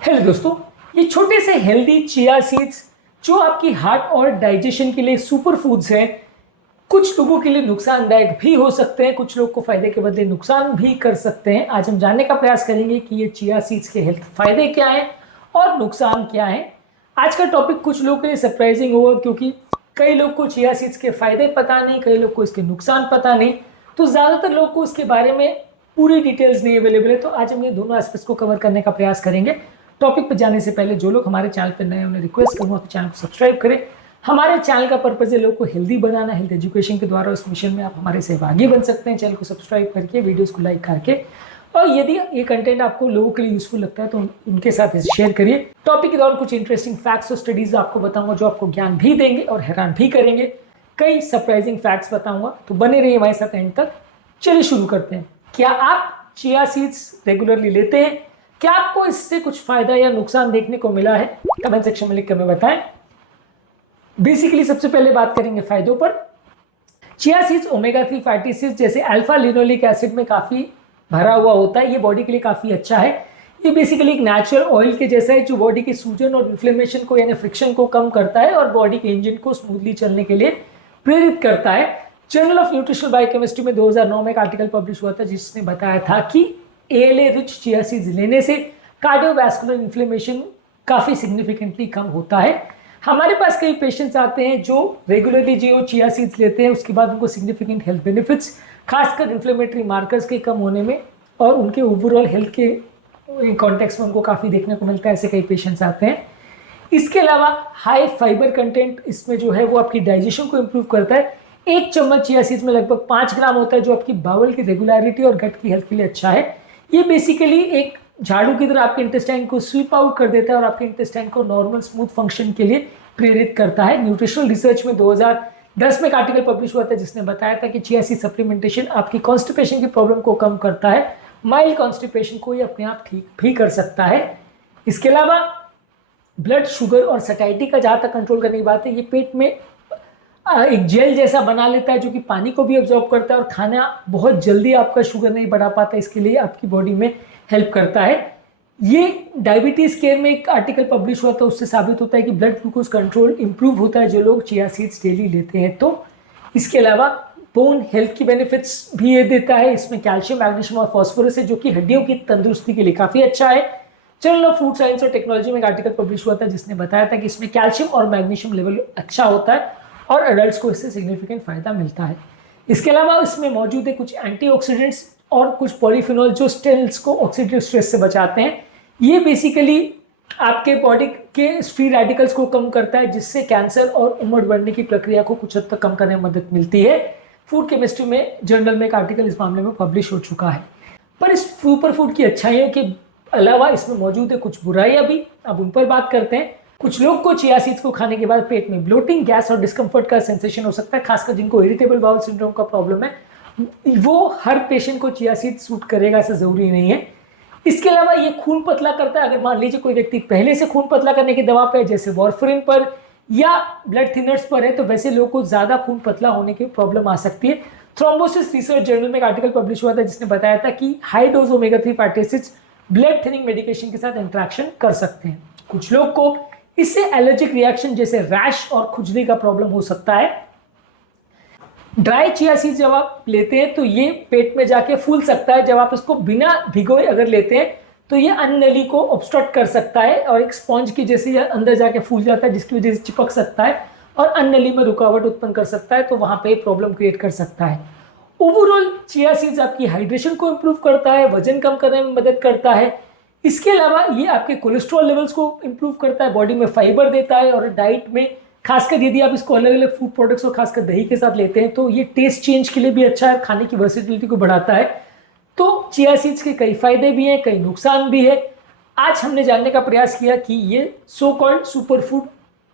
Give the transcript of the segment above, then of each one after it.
Hello दोस्तों, ये छोटे से हेल्दी चिया सीड्स जो आपकी हार्ट और डाइजेशन के लिए सुपर फूड्स हैं, कुछ लोगों के लिए नुकसानदायक भी हो सकते हैं, कुछ लोग को फायदे के बदले नुकसान भी कर सकते हैं। आज हम जानने का प्रयास करेंगे कि ये चिया सीड्स के हेल्थ फायदे क्या हैं और नुकसान क्या हैं। आज का टॉपिक कुछ लोगों के लिए सरप्राइजिंग होगा क्योंकि कई लोग को चिया सीड्स के फायदे पता नहीं, कई लोग को इसके नुकसान पता नहीं, तो ज्यादातर लोग को इसके बारे में पूरी डिटेल्स नहीं अवेलेबल है। तो आज हम ये दोनों एस्पेक्ट्स को कवर करने का प्रयास करेंगे। टॉपिक पर जाने से पहले जो लोग हमारे चैनल पर नए हैं उन्हें रिक्वेस्ट करूंगा कि चैनल को सब्सक्राइब करें। हमारे चैनल का पर्पज है लोगों को हेल्दी बनाना, हेल्थ एजुकेशन के द्वारा उस मिशन में आप हमारे सहभागी बन सकते हैं। चैनल को सब्सक्राइब करके, वीडियोस को लाइक करके, और यदि ये कंटेंट आपको लोगों के लिए यूजफुल लगता है तो उनके साथ इसे शेयर करिए। टॉपिक के दौरान कुछ इंटरेस्टिंग फैक्ट्स और स्टडीज आपको बताऊंगा जो आपको ज्ञान भी देंगे और हैरान भी करेंगे। कई सरप्राइजिंग फैक्ट्स बताऊंगा, तो बने रहिए हमारे साथ एंड तक। चलिए शुरू करते हैं। क्या आप चिया सीड्स रेगुलरली लेते हैं? क्या आपको इससे कुछ फायदा या नुकसान देखने को मिला है? कमेंट सेक्शन में लिखकर हमें बताएं। बेसिकली सबसे पहले बात करेंगे फायदों पर। Chia seeds omega 3 fatty acids जैसे अल्फा लिनोलिक एसिड में काफी भरा हुआ होता है। ये बॉडी के लिए काफी अच्छा है। ये बेसिकली एक नेचुरल ऑयल के जैसा है जो बॉडी की सूजन और इन्फ्लेमेशन को यानी फ्रिक्शन को कम करता है और बॉडी के इंजन को स्मूथली चलने के लिए प्रेरित करता है। जर्नल ऑफ न्यूट्रिशनल बायोकेमिस्ट्री में 2009 में एक आर्टिकल पब्लिश हुआ था जिसने बताया था कि एएलए रिच चिया सीड्स लेने से कार्डियोवैस्कुलर इन्फ्लेमेशन काफी सिग्निफिकेंटली कम होता है। हमारे पास कई पेशेंट्स आते हैं जो रेगुलरली जो चिया सीड्स लेते हैं, उसके बाद उनको सिग्निफिकेंट हेल्थ बेनिफिट्स, खासकर इन्फ्लेमेटरी मार्कर्स के कम होने में और उनके ओवरऑल हेल्थ के कॉन्टेक्स्ट में उनको काफ़ी देखने को मिलता है। ऐसे कई पेशेंट्स आते हैं। इसके अलावा हाई फाइबर कंटेंट इसमें जो है वो आपकी डाइजेशन को इम्प्रूव करता है। एक चम्मच चिया सीड्स में लगभग 5 ग्राम होता है जो आपकी बावल की रेगुलरिटी और गट की हेल्थ के लिए अच्छा है। ये बेसिकली एक झाड़ू की तरह आपके इंटेस्टाइन को स्वीप आउट कर देता है और आपके इंटेस्टाइन को नॉर्मल स्मूथ फंक्शन के लिए प्रेरित करता है। न्यूट्रिशनल रिसर्च में 2010 में एक आर्टिकल पब्लिश हुआ था जिसने बताया था कि चिया सीड सप्लीमेंटेशन आपकी कॉन्स्टिपेशन की प्रॉब्लम को कम करता है। माइल्ड कॉन्स्टिपेशन को ये अपने आप ठीक भी कर सकता है। इसके अलावा ब्लड शुगर और सैटिस्फाइटी का जहाँ तक कंट्रोल करने की बात है, ये पेट में एक जेल जैसा बना लेता है जो कि पानी को भी अब्जॉर्ब करता है और खाना बहुत जल्दी आपका शुगर नहीं बढ़ा पाता, इसके लिए आपकी बॉडी में हेल्प करता है। ये डायबिटीज केयर में एक आर्टिकल पब्लिश हुआ था, उससे साबित होता है कि ब्लड ग्लूकोज कंट्रोल इंप्रूव होता है जो लोग चिया सीड्स डेली लेते हैं। तो इसके अलावा बोन हेल्थ की बेनिफिट्स भी ये देता है। इसमें कैल्शियम, मैग्नीशियम और फॉस्फोरस है जो कि हड्डियों की तंदुरुस्ती के लिए काफी अच्छा है। जर्नल ऑफ फूड साइंस और टेक्नोलॉजी में एक आर्टिकल पब्लिश हुआ था जिसने बताया था कि इसमें कैल्शियम और मैग्नीशियम लेवल अच्छा होता है और एडल्ट्स को इससे सिग्निफिकेंट फायदा मिलता है। इसके अलावा इसमें मौजूद है कुछ एंटीऑक्सीडेंट्स और कुछ पॉलीफिनॉल जो सेल्स को ऑक्सीडेटिव स्ट्रेस से बचाते हैं। ये बेसिकली आपके बॉडी के फ्री रेडिकल्स को कम करता है जिससे कैंसर और उम्र बढ़ने की प्रक्रिया को कुछ हद तक कम करने में मदद मिलती है। फूड केमिस्ट्री में जर्नल में एक आर्टिकल इस मामले में पब्लिश हो चुका है। पर इस सुपर फूड की अच्छाइयों के अलावा इसमें मौजूद है कुछ बुराइयां भी। अब उन पर बात करते हैं। कुछ लोग को चिया सीड्स को खाने के बाद पेट में ब्लोटिंग, गैस और डिस्कम्फर्ट का सेंसेशन हो सकता है, खासकर जिनको इरिटेबल बाउल सिंड्रोम का प्रॉब्लम है। वो हर पेशेंट को चिया सीड सूट करेगा ऐसा जरूरी नहीं है। इसके अलावा ये खून पतला करता है। अगर मान लीजिए कोई व्यक्ति पहले से खून पतला करने की दवा पे जैसे वॉरफरिन पर या ब्लड थिनर्स पर है तो वैसे लोगों को ज्यादा खून पतला होने की प्रॉब्लम आ सकती है। थ्रोम्बोसिस रिसर्च जर्नल में एक आर्टिकल पब्लिश हुआ था जिसने बताया था कि high dose omega 3 fatty acids blood thinning medication के साथ इंटरेक्शन कर सकते हैं। कुछ लोग को इससे एलर्जिक रिएक्शन जैसे रैश और खुजली का प्रॉब्लम हो सकता है। ड्राई चिया सीड्स जब आप लेते हैं तो ये पेट में जाके फूल सकता है। जब आप इसको बिना भिगोए अगर लेते हैं तो ये अन्न नली को ऑब्स्ट्रक्ट कर सकता है और एक स्पॉन्ज की जैसे ये अंदर जाके फूल जाता है जिसकी वजह से चिपक सकता है और अन्न नली में रुकावट उत्पन्न कर सकता है, तो वहां पे प्रॉब्लम क्रिएट कर सकता है। ओवरऑल चिया सीड्स आपकी हाइड्रेशन को इंप्रूव करता है, वजन कम करने में मदद करता है। इसके अलावा ये आपके कोलेस्ट्रॉल लेवल्स को इंप्रूव करता है, बॉडी में फाइबर देता है और डाइट में खासकर यदि आप इसको अलग अलग फूड प्रोडक्ट्स और खासकर दही के साथ लेते हैं तो ये टेस्ट चेंज के लिए भी अच्छा है, खाने की वर्सेटिलिटी को बढ़ाता है। तो चिया सीड्स के कई फायदे भी हैं, कई नुकसान भी है। आज हमने जानने का प्रयास किया कि ये सो कॉल्ड सुपर फूड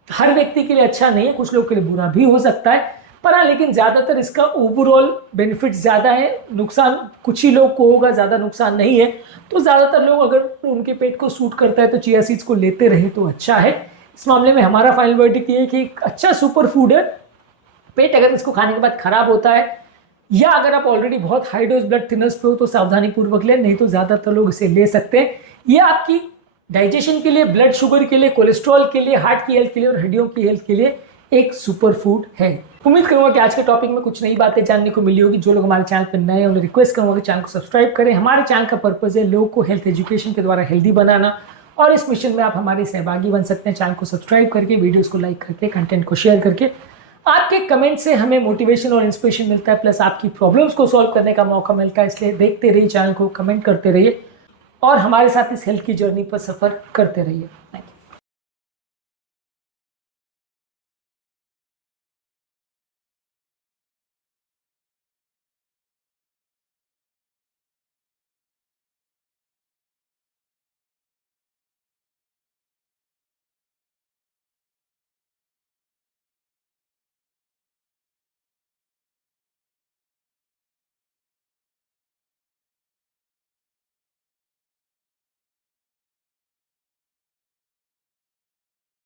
हर व्यक्ति के लिए अच्छा नहीं है, कुछ लोग के लिए बुरा भी हो सकता है, पर हाँ लेकिन ज्यादातर इसका ओवरऑल बेनिफिट ज्यादा है, नुकसान कुछ ही लोग को होगा, ज्यादा नुकसान नहीं है। तो ज्यादातर लोग अगर उनके पेट को सूट करता है तो चिया सीड्स को लेते रहे तो अच्छा है। इस मामले में हमारा फाइनल वर्डिक्ट ये है कि एक अच्छा सुपर फूड है। पेट अगर इसको खाने के बाद खराब होता है या अगर आप ऑलरेडी बहुत हाई डोज ब्लड थिनर्स पे हो तो सावधानी पूर्वक लें, नहीं तो ज्यादातर लोग इसे ले सकते हैं। ये आपकी डाइजेशन के लिए, ब्लड शुगर के लिए, कोलेस्ट्रॉल के लिए, हार्ट की हेल्थ के लिए और हड्डियों की हेल्थ के लिए एक सुपर फूड है। उम्मीद करूंगा कि आज के टॉपिक में कुछ नई बातें जानने को मिली होगी। जो लोग हमारे चैनल पर नए हैं उन्हें रिक्वेस्ट करूंगा कि चैनल को सब्सक्राइब करें। हमारे चैनल का पर्पज है लोगों को हेल्थ एजुकेशन के द्वारा हेल्दी बनाना, और इस मिशन में आप हमारे सहभागी बन सकते हैं। चैनल को सब्सक्राइब करके, वीडियोस को लाइक करके, कंटेंट को शेयर करके। आपके कमेंट से हमें मोटिवेशन और इंस्पिरेशन मिलता है, प्लस आपकी प्रॉब्लम्स को सॉल्व करने का मौका मिलता है। इसलिए देखते रहिए चैनल को, कमेंट करते रहिए और हमारे साथ इस हेल्थ की जर्नी पर सफर करते रहिए।